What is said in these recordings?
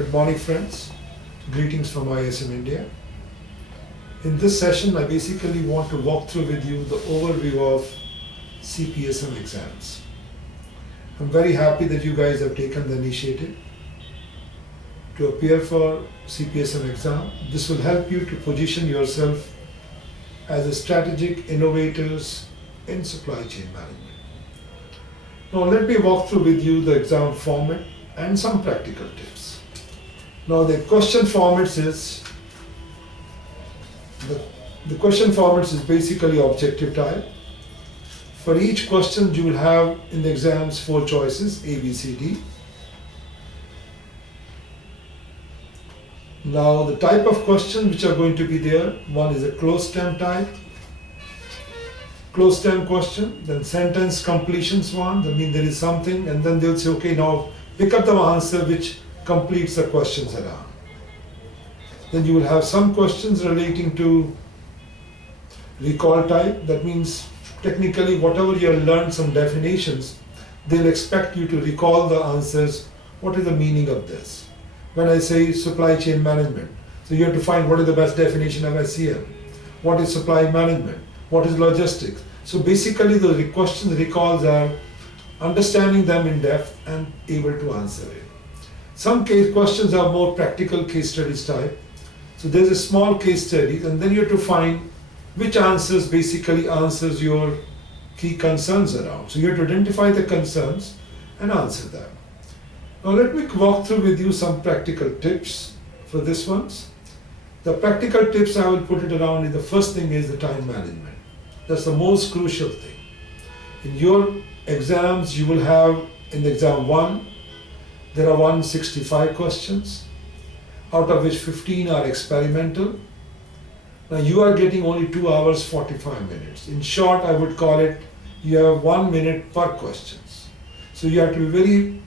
Good morning, friends. Greetings from ISM India. In this session, I basically want to walk through with you the overview of CPSM exams. I'm very happy that you guys have taken the initiative to appear for CPSM exam. This will help you to position yourself as a strategic innovators in supply chain management. Now let me walk through with you the exam format and some practical tips. Now the question formats is basically objective type. For each question you will have in the exams 4 choices A, B, C, D. Now the type of questions which are going to be there, one is a closed stem type, closed stem question, then sentence completions one, that means there is something, and then they'll say, okay, now pick up the answer which completes the questions around. Then you will have some questions relating to recall type, that means technically whatever you have learned some definitions, they'll expect you to recall the answers, what is the meaning of this? When I say supply chain management, so you have to find what is the best definition of SCM, what is supply management, what is logistics. So basically the questions recalls are understanding them in depth and able to answer it. Some case questions are more practical case studies type. So there's a small case study and then you have to find which answers basically answers your key concerns around. So you have to identify the concerns and answer them. Now let me walk through with you some practical tips for this ones. The practical tips I will put it around is the first thing is the time management. That's the most crucial thing. In your exams you will have in the exam 1, there are 165 questions, out of which 15 are experimental. Now you are getting only 2 hours 45 minutes. In short, I would call it you have 1 minute per questions. So you have to be very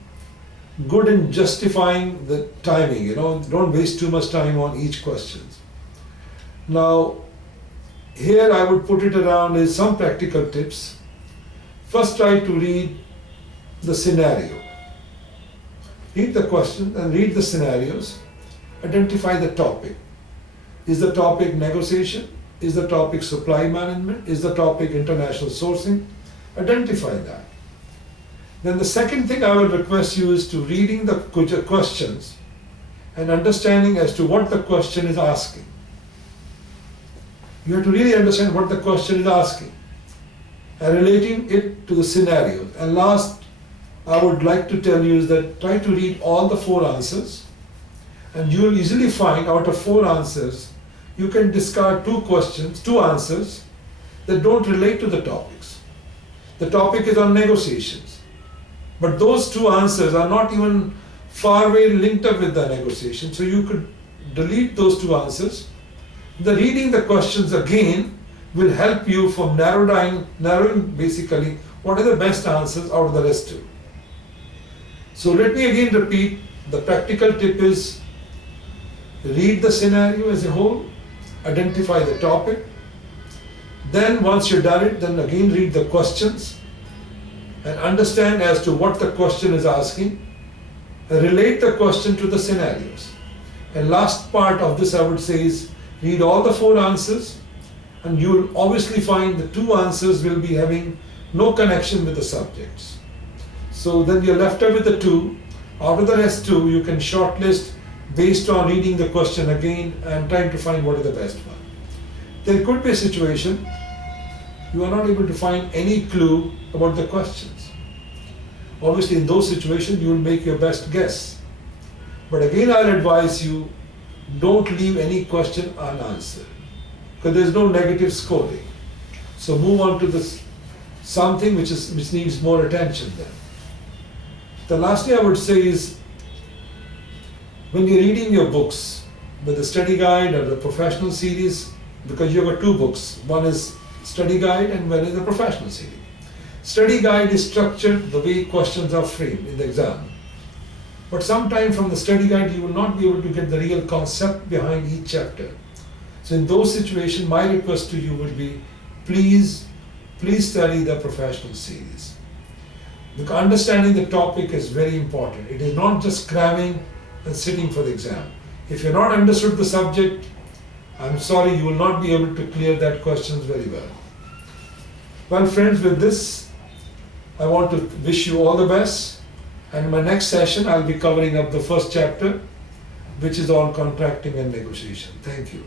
good in justifying the timing, don't waste too much time on each question. Now here I would put it around is some practical tips. First, try to read the scenario. Read the question and read the scenarios. Identify the topic. Is the topic negotiation? Is the topic supply management? Is the topic international sourcing? Identify that. Then the second thing I will request you is to reading the questions and understanding as to what the question is asking. You have to really understand what the question is asking and relating it to the scenarios. And last, I would like to tell you is that try to read all the 4 answers and you will easily find out of 4 answers, you can discard 2 answers that don't relate to the topics. The topic is on negotiations, but those 2 answers are not even far away linked up with the negotiation. So you could delete those 2 answers. The reading the questions again will help you from narrowing basically what are the best answers out of the rest 2. So let me again repeat, the practical tip is read the scenario as a whole, identify the topic, then once you've done it, then again read the questions and understand as to what the question is asking, and relate the question to the scenarios. And last part of this I would say is read all the 4 answers and you will obviously find the 2 answers will be having no connection with the subjects. So then you're left up with the 2. Out of the rest 2, you can shortlist based on reading the question again and trying to find what is the best one. There could be a situation you are not able to find any clue about the questions. Obviously in those situations you will make your best guess. But again I'll advise you, don't leave any question unanswered because there's no negative scoring. So move on to this something which needs more attention then. The last thing I would say is when you're reading your books, with the study guide or the professional series, because you've got 2 books, one is study guide and one is the professional series. Study guide is structured the way questions are framed in the exam. But sometimes from the study guide you will not be able to get the real concept behind each chapter. So in those situations, my request to you would be, please study the professional series. Because understanding the topic is very important. It is not just cramming and sitting for the exam. If you're not understood the subject, I'm sorry, you will not be able to clear that questions very well. Well, friends, with this, I want to wish you all the best. And in my next session, I'll be covering up the first chapter, which is on contracting and negotiation. Thank you.